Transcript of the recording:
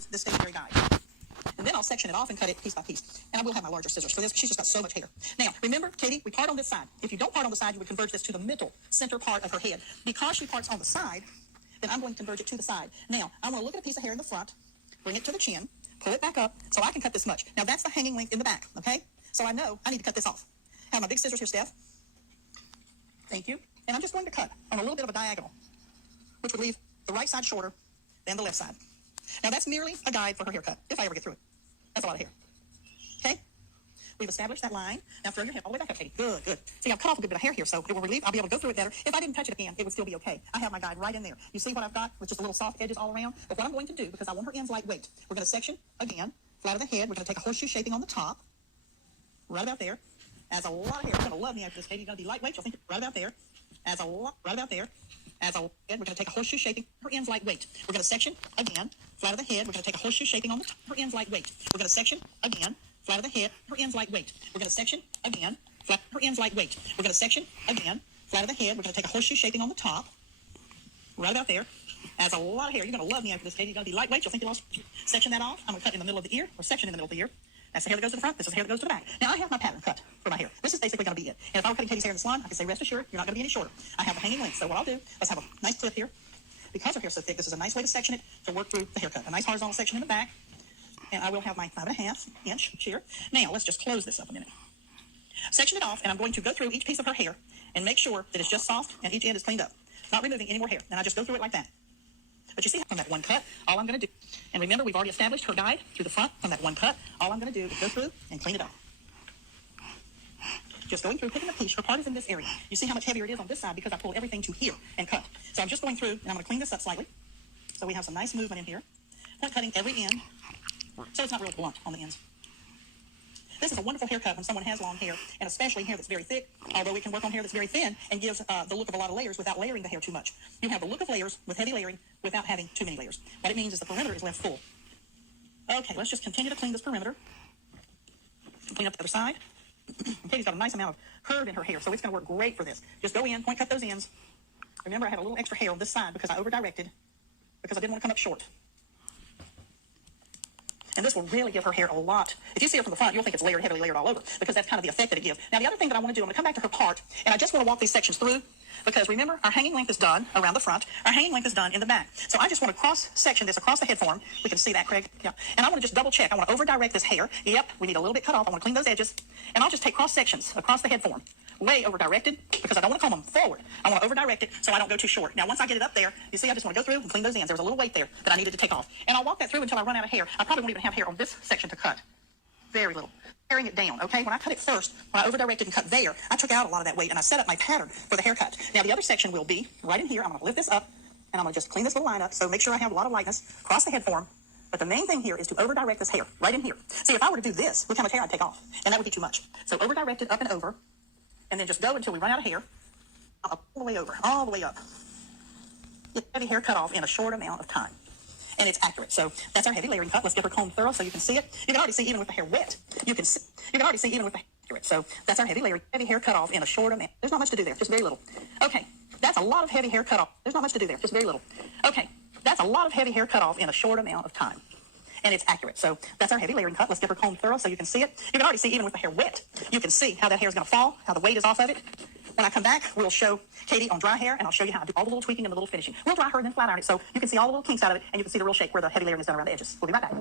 use this stationary guide. And then I'll section it off and cut it piece by piece. And I will have my larger scissors for this because she's just got so much hair. Now, remember, Katie, we part on this side. If you don't part on the side, you would converge this to the middle, center part of her head. Because she parts on the side, then I'm going to converge it to the side. Now, I want to look at a piece of hair in the front, bring it to the chin, pull it back up so I can cut this much. Now, that's the hanging length in the back, okay? So I know I need to cut this off. I have my big scissors here, Steph. Thank you. And I'm just going to cut on a little bit of a diagonal, which would leave the right side shorter than the left side. Now, that's merely a guide for her haircut, if I ever get through it. That's a lot of hair. Okay? We've established that line. Now, throw your head all the way back up, Katie. Good, good. See, I've cut off a good bit of hair here, so it will relieve. I'll be able to go through it better. If I didn't touch it again, it would still be okay. I have my guide right in there. You see what I've got with just a little soft edges all around? But what I'm going to do, because I want her ends lightweight, we're going to section, again, flat of the head. We're going to take a horseshoe shaping on the top, right about there. As a lot of hair. You're going to love me after this, Katie. You're going to be lightweight. You'll think right about there. As a lot, right about there. As a head, we're going to take a horseshoe shaping. Her ends lightweight. We're going to section again, flat of the head. We're going to take a horseshoe shaping on the top. Her ends lightweight. We're going to section again, flat of the head. Her ends lightweight. We're going to section again, flat. Her ends lightweight. We're going to section again, flat of the head. We're going to take a horseshoe shaping on the top, right about there. As a lot of hair. You're going to love me after this, Katie. You're going to be lightweight. You'll think you lost. Section that off. I'm going to cut in the middle of the ear, or section in the middle of the ear. That's the hair that goes to the front. This is the hair that goes to the back. Now, I have my pattern cut for my hair. This is basically going to be it. And if I were cutting Katie's hair in the salon, I could say, rest assured, you're not going to be any shorter. I have a hanging length. So what I'll do, let's have a nice clip here. Because her hair's so thick, this is a nice way to section it to work through the haircut. A nice horizontal section in the back. And I will have my 5.5 inch shear. Now, let's just close this up a minute. Section it off, and I'm going to go through each piece of her hair and make sure that it's just soft and each end is cleaned up. Not removing any more hair. And I just go through it like that. But you see, from that one cut, all I'm going to do, and remember, we've already established her guide through the front from that one cut. All I'm going to do is go through and clean it up. Just going through, picking the piece. Her part is in this area. You see how much heavier it is on this side because I pulled everything to here and cut. So I'm just going through, and I'm going to clean this up slightly. So we have some nice movement in here. Point cutting every end, so it's not real blunt on the ends. This is a wonderful haircut when someone has long hair, and especially hair that's very thick, although we can work on hair that's very thin and gives the look of a lot of layers without layering the hair too much. You have the look of layers with heavy layering without having too many layers. What it means is the perimeter is left full. Okay, let's just continue to clean this perimeter. Clean up the other side. Katie's got a nice amount of curve in her hair, so it's going to work great for this. Just go in, point cut those ends. Remember, I had a little extra hair on this side because I over-directed, because I didn't want to come up short. And this will really give her hair a lot. If you see her from the front, you'll think it's layered, heavily layered all over, because that's kind of the effect that it gives. Now, the other thing that I want to do, I'm going to come back to her part, and I just want to walk these sections through, because remember, our hanging length is done around the front. Our hanging length is done in the back. So I just want to cross-section this across the head form. We can see that, Craig. Yeah. And I want to just double-check. I want to over-direct this hair. Yep, we need a little bit cut off. I want to clean those edges. And I'll just take cross-sections across the head form. Way over-directed, because I don't want to comb them forward. I want to over-direct it so I don't go too short. Now, once I get it up there, you see, I just want to go through and clean those ends. There was a little weight there that I needed to take off. And I'll walk that through until I run out of hair. I probably won't even have hair on this section to cut. Very little. Tearing it down, okay? When I cut it first, when I over-directed and cut there, I took out a lot of that weight, and I set up my pattern for the haircut. Now, the other section will be right in here. I'm going to lift this up, and I'm going to just clean this little line up, so make sure I have a lot of lightness across the head form. But the main thing here is to over-direct this hair right in here. See, if I were to do this, look how much hair I'd take off, and that would be too much. So over-direct it up and over, and then just go until we run out of hair, all the way over, all the way up. Get heavy hair cut off in a short amount of time. And it's accurate. So that's our heavy layering cut. Let's get her combed thorough so you can see it. You can already see even with the hair wet. You can already see even with the hair accurate. So that's our heavy layering, heavy hair cut off in a short amount. There's not much to do there, just very little. Okay, that's a lot of heavy hair cut off. There's not much to do there, just very little. Okay, that's a lot of heavy hair cut off in a short amount of time. And it's accurate. So that's our heavy layering cut. Let's get her combed thorough so you can see it. You can already see even with the hair wet. You can see how that hair is going to fall, how the weight is off of it. When I come back, we'll show Katie on dry hair, and I'll show you how to do all the little tweaking and the little finishing. We'll dry her and then flat iron it so you can see all the little kinks out of it, and you can see the real shape where the heavy layering is done around the edges. We'll be right back.